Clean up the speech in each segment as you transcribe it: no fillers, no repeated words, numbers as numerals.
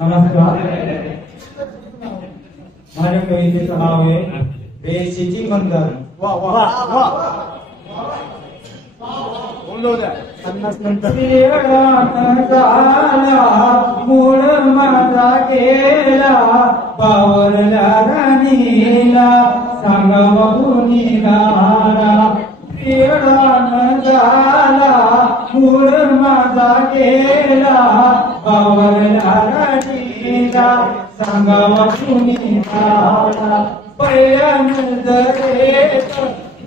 नमस्कार. माझ्या कवितेचं नाव आहे बेशीची मंदर. वा वा वा बोललो द्या 50 नंतर. मूळ माझा गेला बावरला राणीला सांगाव कुणी गारा. प्रियरान झाला मूळ माझा गेला बावरला राणीला सांगाव कुणी गारा. पळ्यान जरेत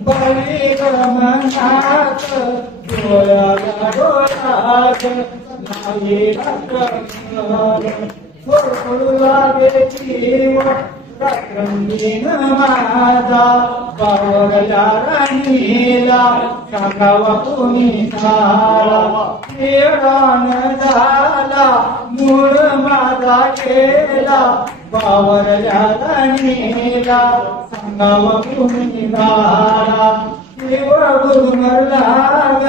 बळी गमनात डोळ्याला डोळ्यात नाही सोडू लागे जीव रंगीन माझा बावरला राणीला सांगावा कुणी सारा. प्रियरान झाला मूळ माझा गेला बावरला राणीला सांगावा कुणी गारा. देवळून लाग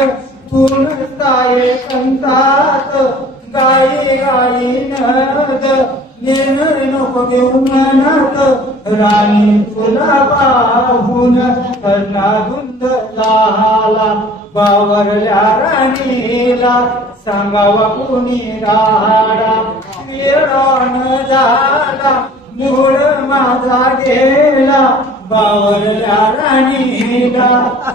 तून साये संतात गाई गाई नद नेन नको देऊ मनात राणी तुला पाहून कन्ना धुंद झाला बावरल्या राणीला सांगावा कुणी गाडा. प्रियरान झाला मूळ माझा गेला बावरल्या राणीला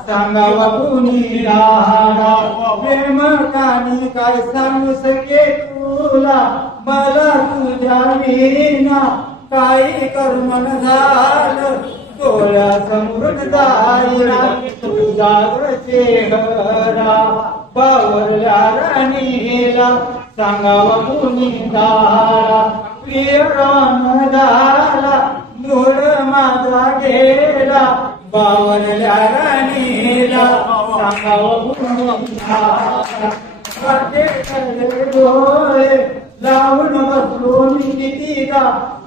सांगावा कुणी गाडा. प्रेम कानी काय सांगू सके तुला मला तुझ्या विना काही कर्मन झालं डोळ्या समोरून जाईना तुझा चेहरा बावरल्या राणीला सांगावा कुणी गाडा. प्रियरान झाला मूळ माझा गेला बावरल्या राणीला सांगावा कुणी गाडा. डोळे लावून बसलो मी कितीदा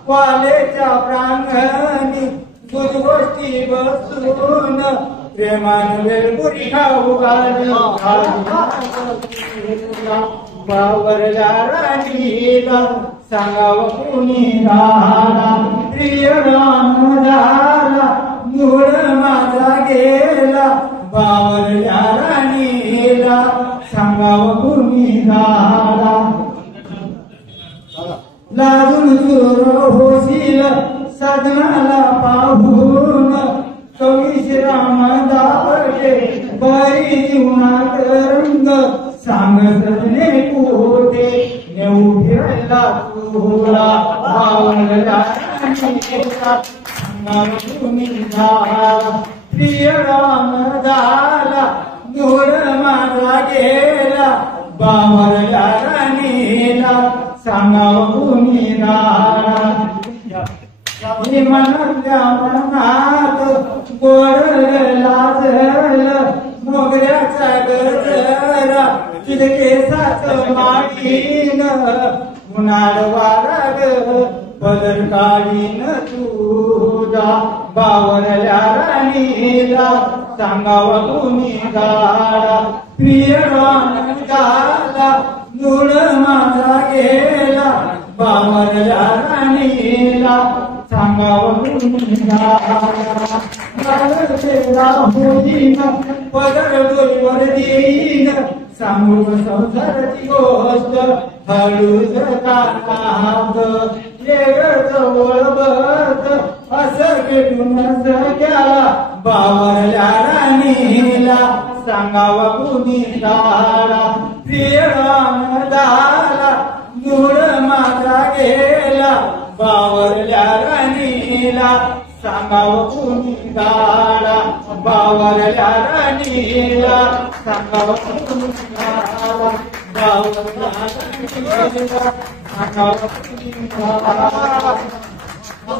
कॉलेजच्या प्रांगणी दूध गोष्टी बसून प्रेमान वेलपुरी खाऊ घाली बावरल्या राणीला सांगावा कुणी गाडा. प्रियरान झाला मूळ माझा गेला बावरल्या राणीला सांगावा कुणी गाडा. लाजून दूर होशील सजनाला पाहून कवी श्रीराम दावडे बरी जीवनात रंग सांग सजने कुठे नेऊ फिरायला तुला बावरल्या राणीला सांगावा कुणी गाडा. प्रियराम झाला मूळ माझा गेला बावरल्या राणीला सांगावा कुणी गाडा. मनातल्या मनात गोड लाजल मोगऱ्याचा गजरा तुझे केसाच मागीन उन्हाळ वाराग बदल काढीन तुझा बावरल्या राणीला सांगावा कुणी गाडा. प्रियरान झाला मूळ माझा गेला बावरल्या राणीला सांगावा कुणी गाडा. होईन पदर डोईवर देईन सांगू संसाराची गोष्ट हळूच कानात जवळ बस असं भेटून सगळ्याला बावरल्या राणीला सांगावा कुणी गाडा. प्रियरान झाला मूळ माझा गेला बावरल्या राणीला सांगावा कुणी गाडा. बावरल्या राणीला सांगावा कुणी गाडा. बावरल्या राणीला सांगावा कुणी गाडा.